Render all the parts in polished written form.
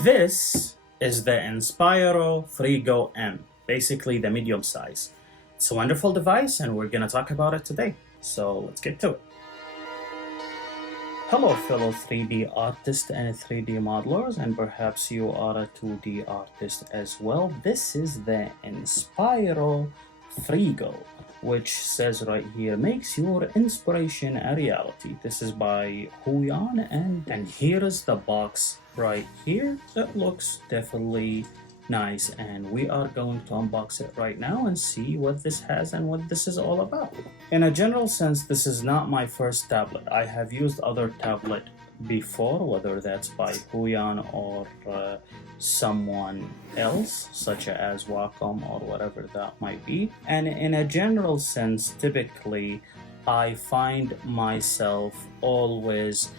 This is the Inspiroy Frego M, basically the medium size. It's a wonderful device and we're going to talk about it today. So let's get to it. Hello fellow 3D artists and 3D modelers, and perhaps you are a 2D artist as well. This is the Inspiroy Frego, which says right here, makes your inspiration a reality. This is by Huion, and here is the box right here. It looks definitely nice, and we are going to unbox it right now and see what this has and what this is all about. In a general sense, this is not my first tablet. I have used other tablet before, whether that's by Huion or someone else, such as Wacom or whatever that might be. And in a general sense, typically, I find myself always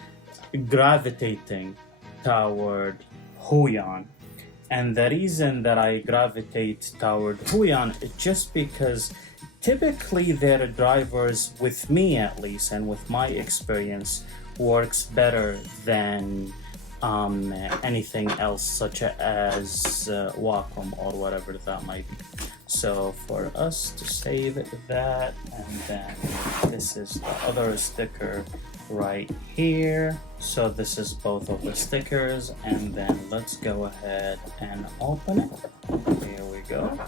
gravitating toward Huion. And the reason that I gravitate toward Huion is just because typically their drivers, with me at least, and with my experience, works better than anything else, such as Wacom or whatever that might be. So for us to save that, and then this is the other sticker right here. So this is both of the stickers, and then let's go ahead and open it. Here we go.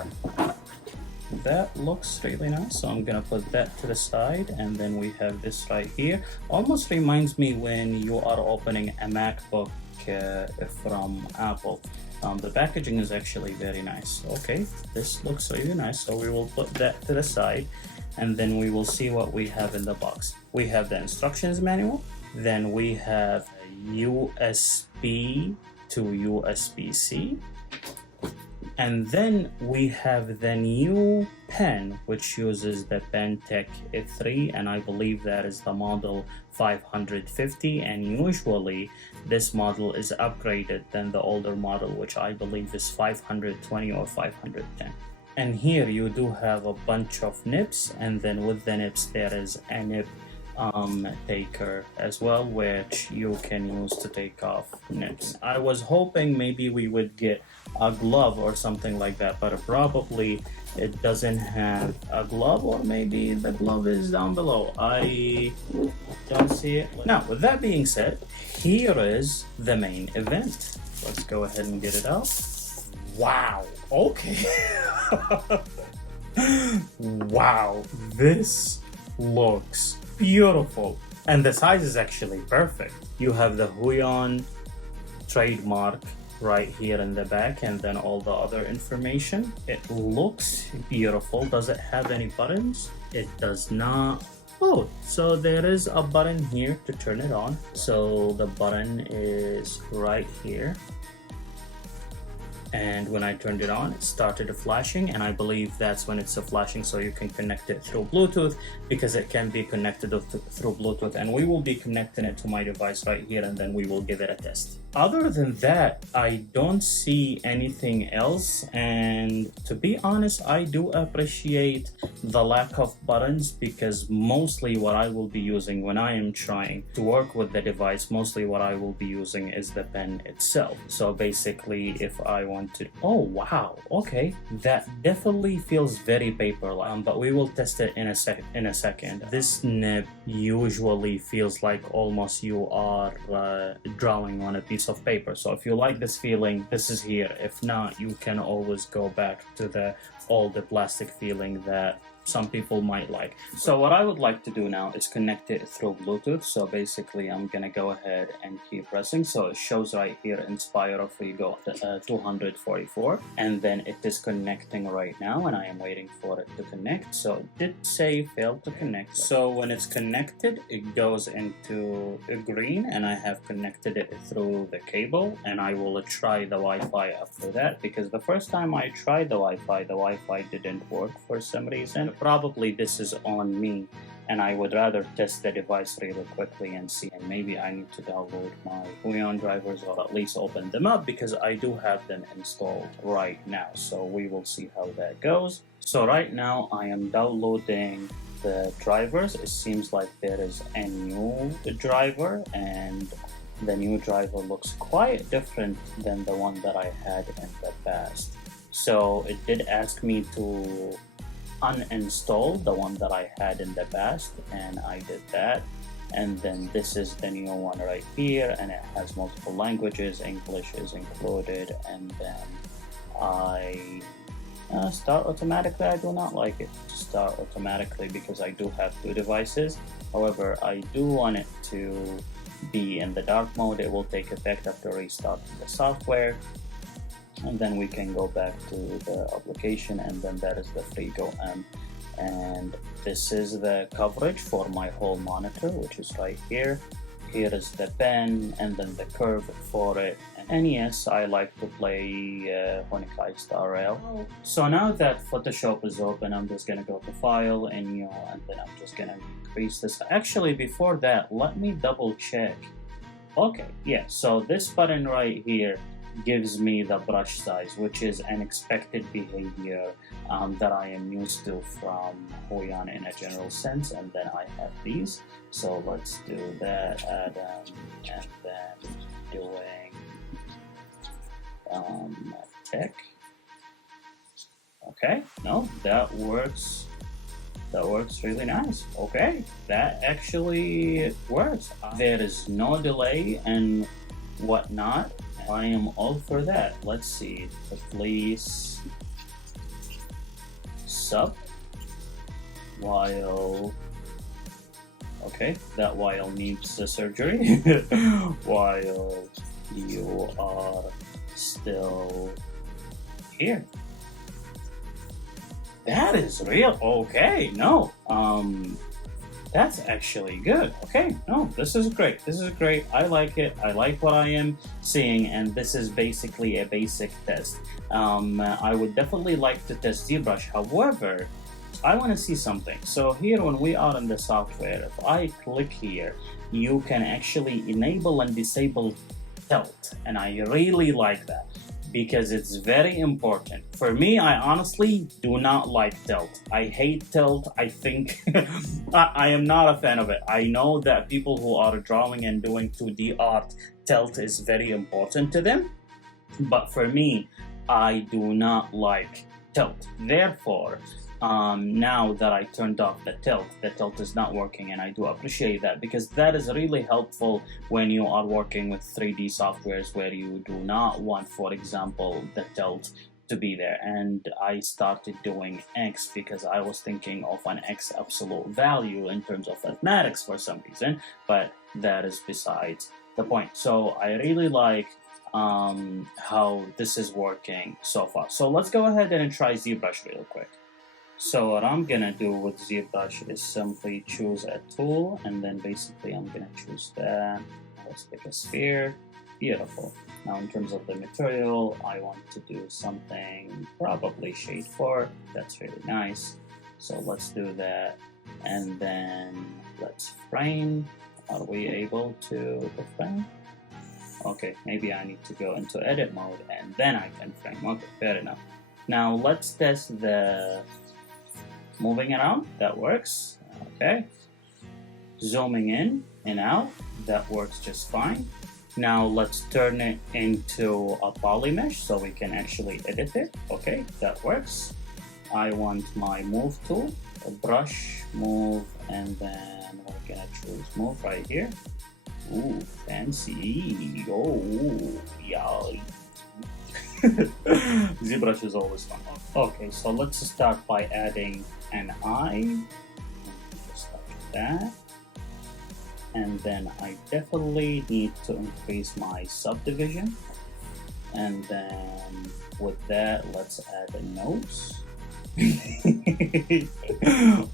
That looks really nice, so I'm gonna put that to the side, and then we have this right here. Almost reminds me when you are opening a MacBook from Apple. The packaging is actually very nice. Okay, this looks really nice, so we will put that to the side, and then we will see what we have in the box. We have the instructions manual, then we have USB to USB-C, and then we have the new pen, which uses the Pentec 3, and I believe that is the model 550, and usually this model is upgraded than the older model, which I believe is 520 or 510. And here you do have a bunch of nibs, and then with the nibs there is a nib taker as well, which you can use to take off nibs. I was hoping maybe we would get a glove or something like that, but probably it doesn't have a glove, or maybe the glove is down below. I don't see it. Now, with that being said, here is the main event. Let's go ahead and get it out. Wow, okay. Wow, this looks beautiful, and the size is actually perfect. You have the Huion trademark right here in the back, and then all the other information. It looks beautiful. Does it have any buttons? It does not. Oh, so there is a button here to turn it on. So the button is right here, and when I turned it on, it started flashing, and I believe that's when it's flashing, so you can connect it through Bluetooth, because it can be connected through Bluetooth, and we will be connecting it to my device right here, and then we will give it a test. Other than that, I don't see anything else, and to be honest, I do appreciate the lack of buttons, because mostly what I will be using when I am trying to work with the device, mostly what I will be using is the pen itself. So basically, if I want to, oh wow, okay, that definitely feels very paper-like, but we will test it in a second. This nib usually feels like almost you are drawing on a piece of paper. So if you like this feeling, this is here. If not, you can always go back to the plastic feeling that some people might like. So what I would like to do now is connect it through Bluetooth. So basically I'm gonna go ahead and keep pressing. So it shows right here Inspiroy Frego 244, and then it is connecting right now, and I am waiting for it to connect. So it did say failed to connect. So when it's connected, it goes into green, and I have connected it through the cable, and I will try the Wi-Fi after that, because the first time I tried the Wi-Fi didn't work for some reason. Probably this is on me, and I would rather test the device really quickly and see, and maybe I need to download my Huion drivers, or at least open them up, because I do have them installed right now. So we will see how that goes. So right now I am downloading the drivers. It seems like there is a new driver, and the new driver looks quite different than the one that I had in the past. So it did ask me to uninstall the one that I had in the past, and I did that. And then this is the new one right here, and it has multiple languages. English is included, and then I start automatically. I do not like it to start automatically because I do have two devices. However, I do want it to be in the dark mode. It will take effect after restarting the software, and then we can go back to the application, and then that is the Frego M. And this is the coverage for my whole monitor, which is right here. Here is the pen, and then the curve for it. And yes, I like to play Huion Star Rail. So now that Photoshop is open, I'm just gonna go to File, and and then I'm just gonna increase this. Actually, before that, let me double check. Okay, yeah, so this button right here gives me the brush size, which is an expected behavior that I am used to from Huion in a general sense, and then I have these. So let's do that, Adam, and then doing tech. Okay, no, that works. That works really nice. Okay, that actually works. There is no delay and whatnot. I am all for that. Let's see. The police sub while. Okay, that while needs the surgery. While you are still here. That is real. Okay, no. That's actually good. Okay, no, this is great. This is great. I like it. I like what I am seeing, and this is basically a basic test. I would definitely like to test ZBrush. However, I want to see something. So here, when we are in the software, if I click here, you can actually enable and disable tilt, and I really like that, because it's very important. For me, I honestly do not like tilt. I hate tilt. I think I am not a fan of it. I know that people who are drawing and doing 2D art, tilt is very important to them. But for me, I do not like tilt. Therefore, now that I turned off the tilt is not working, and I do appreciate that, because that is really helpful when you are working with 3D softwares where you do not want, for example, the tilt to be there. And I started doing X because I was thinking of an X absolute value in terms of mathematics for some reason, but that is besides the point. So I really like how this is working so far. So let's go ahead and try ZBrush real quick. So what I'm gonna do with ZBrush is simply choose a tool, and then basically I'm gonna choose that. Let's pick a sphere. Beautiful. Now in terms of the material, I want to do something probably shade 4. That's really nice. So let's do that, and then let's frame. Are we able to frame? Okay, maybe I need to go into edit mode and then I can frame. Okay, fair enough. Now let's test the moving around. That works. Okay. Zooming in and out. That works just fine. Now let's turn it into a poly mesh so we can actually edit it. Okay, that works. I want my move tool, a brush, move, and then we're gonna choose move right here. Ooh, fancy. Oh, yeah. ZBrush is always fun. Okay, so let's start by adding an eye. Just like that. And then I definitely need to increase my subdivision. And then with that, let's add a nose.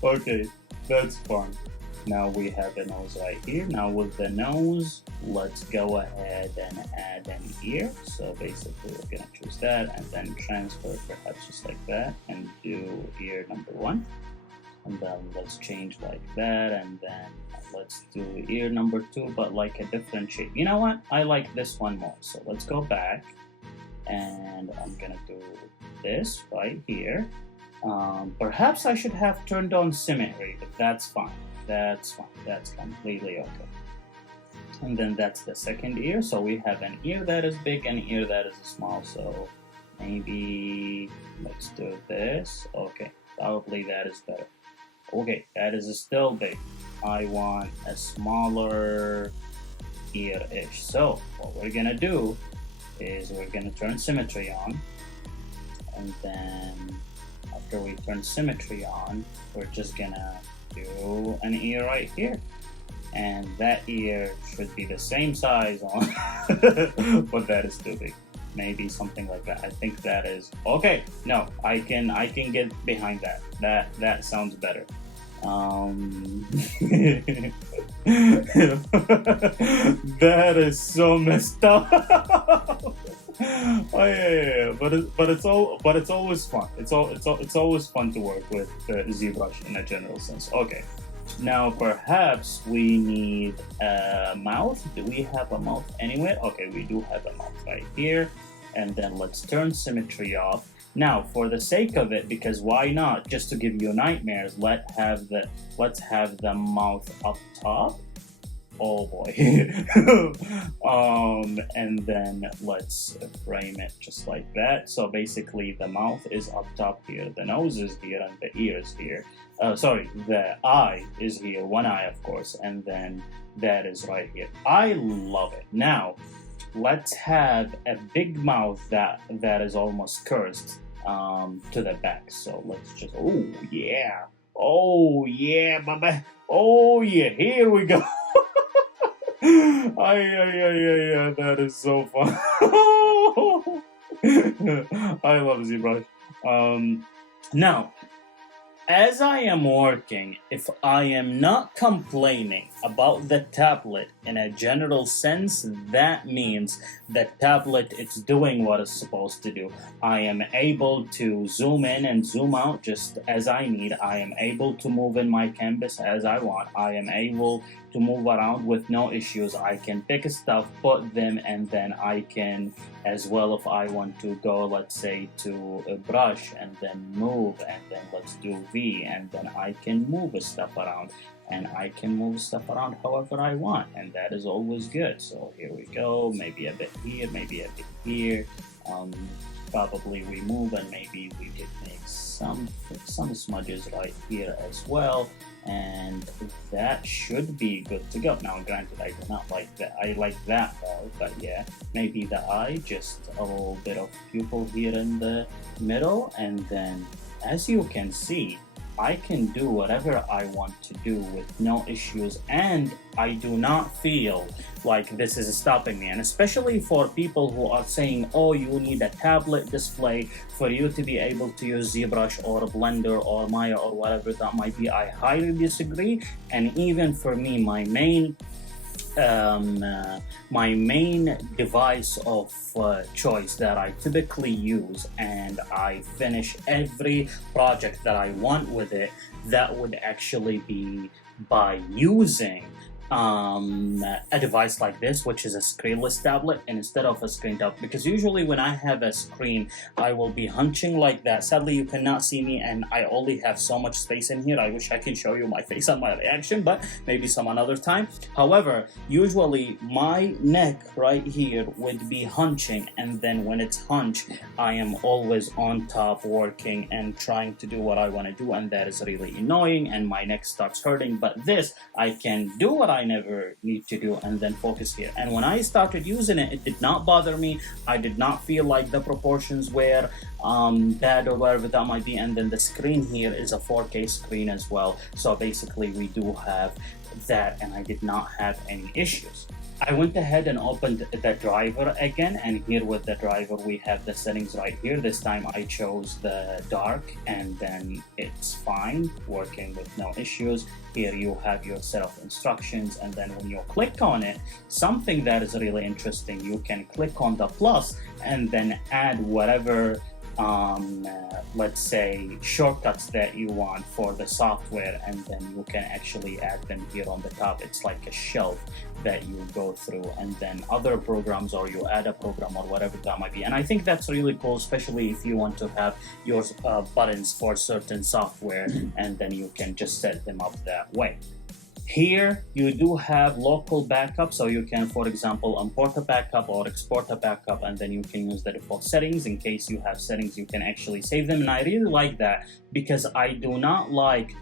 Okay, that's fun. Now we have the nose right here. Now with the nose, let's go ahead and add an ear. So basically we're gonna choose that and then transfer perhaps just like that and do ear number 1. And then let's change like that, and then let's do ear number 2, but like a different shape. You know what? I like this one more. So let's go back, and I'm gonna do this right here. Perhaps I should have turned on symmetry, but that's fine. That's fine. That's completely okay. And then that's the second ear. So we have an ear that is big and an ear that is small. So maybe let's do this. Okay, probably that is better. Okay, that is still big. I want a smaller ear-ish. So what we're gonna do is we're gonna turn symmetry on, and then after we turn symmetry on, we're just gonna do an ear right here, and that ear should be the same size on but that is too big. Maybe something like that. I think that is okay. No, I can get behind that. That sounds better. That is so messed up. Oh yeah. But it's always fun. It's always fun to work with ZBrush in a general sense. Okay. Now perhaps we need a mouth. Do we have a mouth anywhere? Okay, we do have a mouth right here. And then let's turn symmetry off. Now, for the sake of it, because why not? Just to give you nightmares, let's have the mouth up top. Oh boy. And then let's frame it just like that. So basically the mouth is up top here, the nose is here, and the ear is here. Sorry, the eye is here, one eye of course, and then that is right here. I love it. Now, let's have a big mouth that is almost cursed to the back. So let's just, oh yeah, bye. Oh yeah, here we go. Yeah, that is so fun. I love ZBrush. Now, as I am working, if I am not complaining about the tablet in a general sense, that means the tablet is doing what it's supposed to do. I am able to zoom in and zoom out just as I need. I am able to move in my canvas as I want. I am able to move around with no issues. I can pick stuff, put them, and then I can as well, if I want to go, let's say, to a brush and then move, and then let's do V, and then I can move stuff around, and I can move stuff around however I want, and that is always good. So here we go, maybe a bit here, maybe a bit here. Probably we move, and maybe we could make some smudges right here as well, and that should be good to go. Now granted, I do not like that. I like that more, but yeah, maybe the eye, just a little bit of pupil here in the middle, and then as you can see, I can do whatever I want to do with no issues, and I do not feel like this is stopping me. And especially for people who are saying, oh, you need a tablet display for you to be able to use ZBrush or Blender or Maya or whatever that might be, I highly disagree. And even for me, my main device of choice that I typically use, and I finish every project that I want with it, that would actually be by using a device like this, which is a screenless tablet, and instead of a screen tablet, because usually when I have a screen, I will be hunching like that. Sadly, you cannot see me, and I only have so much space in here. I wish I can show you my face and my reaction, but maybe some another time. However, usually my neck right here would be hunching, and then when it's hunched, I am always on top working and trying to do what I want to do, and that is really annoying, and my neck starts hurting. But this, I can do what I never need to do and then focus here. And when I started using it, it did not bother me. I did not feel like the proportions were bad or whatever that might be. And then the screen here is a 4K screen as well. So basically we do have that, and I did not have any issues. I went ahead and opened the driver again, and here with the driver we have the settings right here. This time I chose the dark, and then it's fine, working with no issues. Here you have your set of instructions, and then when you click on it, something that is really interesting, you can click on the plus and then add whatever let's say shortcuts that you want for the software, and then you can actually add them here on the top. It's like a shelf that you go through, and then other programs, or you add a program or whatever that might be. And I think that's really cool, especially if you want to have your buttons for certain software, and then you can just set them up that way. Here you do have local backup, so you can, for example, import a backup or export a backup, and then you can use the default settings. In case you have settings, you can actually save them, and I really like that because I do not like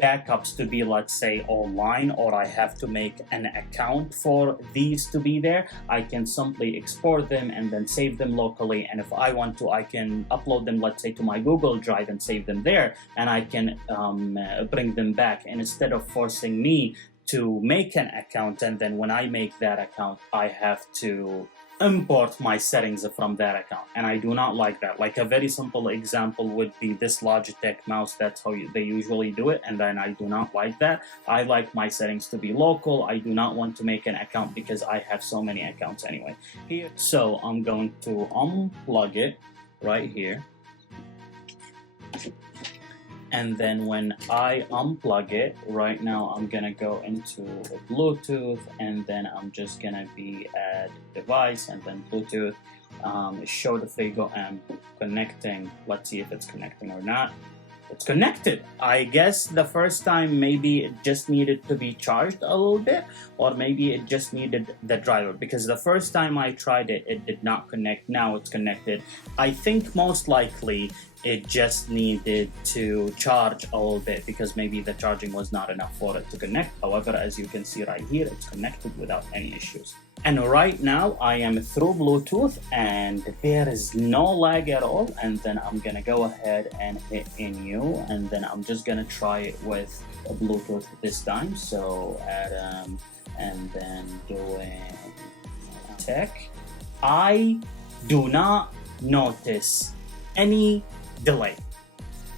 backups to be, let's say, online, or I have to make an account for these to be there. I can simply export them and then save them locally, and if I want to, I can upload them, let's say, to my Google Drive and save them there, and I can bring them back. And instead of forcing me to make an account, and then when I make that account, I have to import my settings from that account, and I do not like that. Like a very simple example would be this Logitech mouse. That's how they usually do it, and then I do not like that. I like my settings to be local. I do not want to make an account because I have so many accounts anyway here. So I'm going to unplug it right here, and then when I unplug it, right now I'm gonna go into Bluetooth, and then I'm just gonna be at device and then Bluetooth, show the Frego and connecting. Let's see if it's connecting or not. It's connected. I guess the first time maybe it just needed to be charged a little bit, or maybe it just needed the driver, because the first time I tried it, it did not connect. Now it's connected. I think most likely it just needed to charge a little bit because maybe the charging was not enough for it to connect. However, as you can see right here, it's connected without any issues. And right now I am through Bluetooth and there is no lag at all. And then I'm gonna go ahead and hit Inu, and then I'm just gonna try it with Bluetooth this time. So Adam, and then doing tech. I do not notice any delay.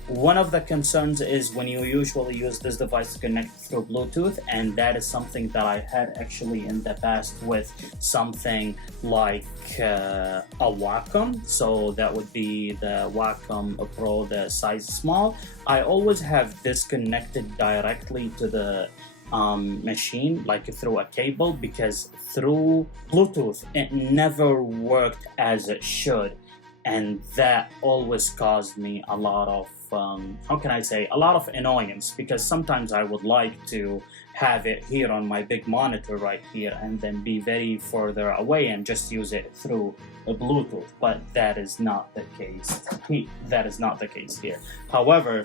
One of the concerns is when you usually use this device to connect through Bluetooth, and that is something that I had actually in the past with something like a Wacom. So that would be the Wacom Pro, the size small. I always have disconnected directly to the machine, like through a cable, because through Bluetooth it never worked as it should. And that always caused me a lot of, how can I say, a lot of annoyance, because sometimes I would like to have it here on my big monitor right here and then be very further away and just use it through a Bluetooth, but that is not the case. That is not the case here. However,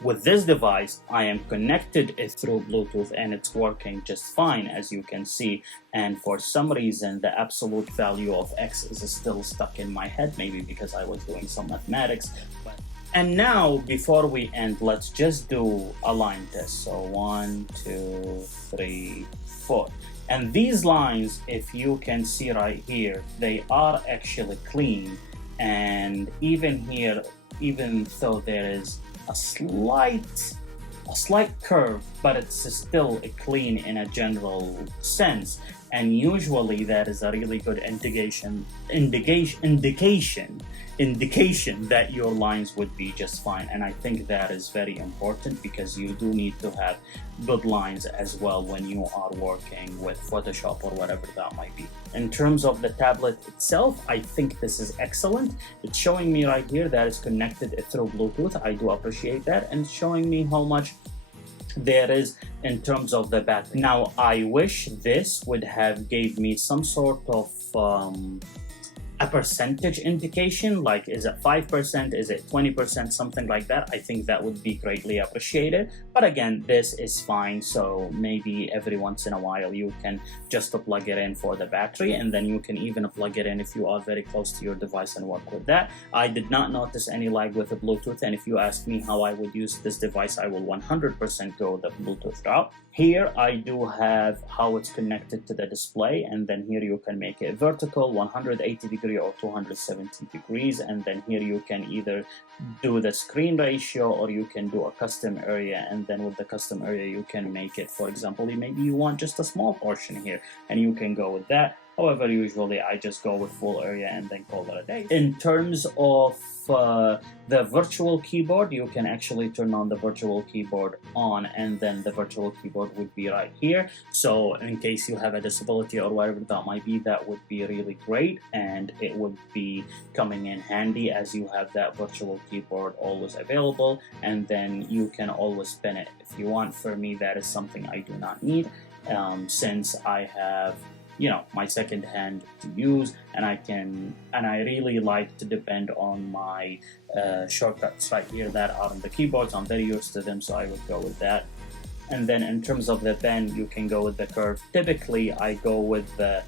with this device, I am connected through Bluetooth and it's working just fine, as you can see. And for some reason, the absolute value of X is still stuck in my head, maybe because I was doing some mathematics. And now, before we end, let's just do a line test. So 1, 2, 3, 4. And these lines, if you can see right here, they are actually clean. And even here, even though there is a slight curve, but it's still clean in a general sense, and usually that is a really good indication that your lines would be just fine. And I think that is very important because you do need to have good lines as well when you are working with Photoshop or whatever that might be. In terms of the tablet itself, I think this is excellent. It's showing me right here that it's connected through Bluetooth. I do appreciate that, and showing me how much there is in terms of the battery. Now, I wish this would have gave me some sort of a percentage indication, like is it 5%, is it 20%, something like that. I think that would be greatly appreciated. But again, this is fine, so maybe every once in a while you can just plug it in for the battery, and then you can even plug it in if you are very close to your device and work with that. I did not notice any lag with the Bluetooth, and if you ask me how I would use this device, I will 100% go the Bluetooth route. Here I do have how it's connected to the display, and then here you can make it vertical, 180 degree or 270 degrees, and then here you can either do the screen ratio or you can do a custom area, and then with the custom area you can make it, for example, maybe you want just a small portion here and you can go with that. However, usually I just go with full area and then call it a day. In terms of the virtual keyboard, you can actually turn on the virtual keyboard on, and then the virtual keyboard would be right here. So in case you have a disability or whatever that might be, that would be really great, and it would be coming in handy as you have that virtual keyboard always available, and then you can always spin it if you want. For me, that is something I do not need, since I have my second hand to use, and I really like to depend on my shortcuts right here that are on the keyboards. I'm very used to them, so I would go with that. And then in terms of the pen, you can go with the curve. Typically I go with the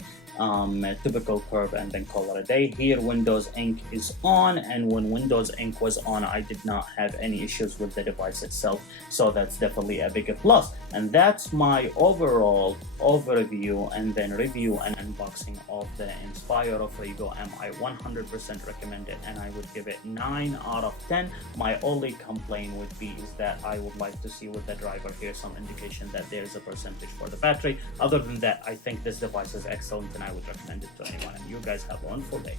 typical curve and then call it a day. Here Windows Ink is on, and when Windows Ink was on, I did not have any issues with the device itself, so that's definitely a bigger plus. And that's my overall overview and then review and unboxing of the Inspiroy Frego. I 100% recommend it, and I would give it 9 out of 10. My only complaint would be is that I would like to see with the driver here some indication that there is a percentage for the battery. Other than that, I think this device is excellent, and I would recommend it to anyone. And you guys have a wonderful day.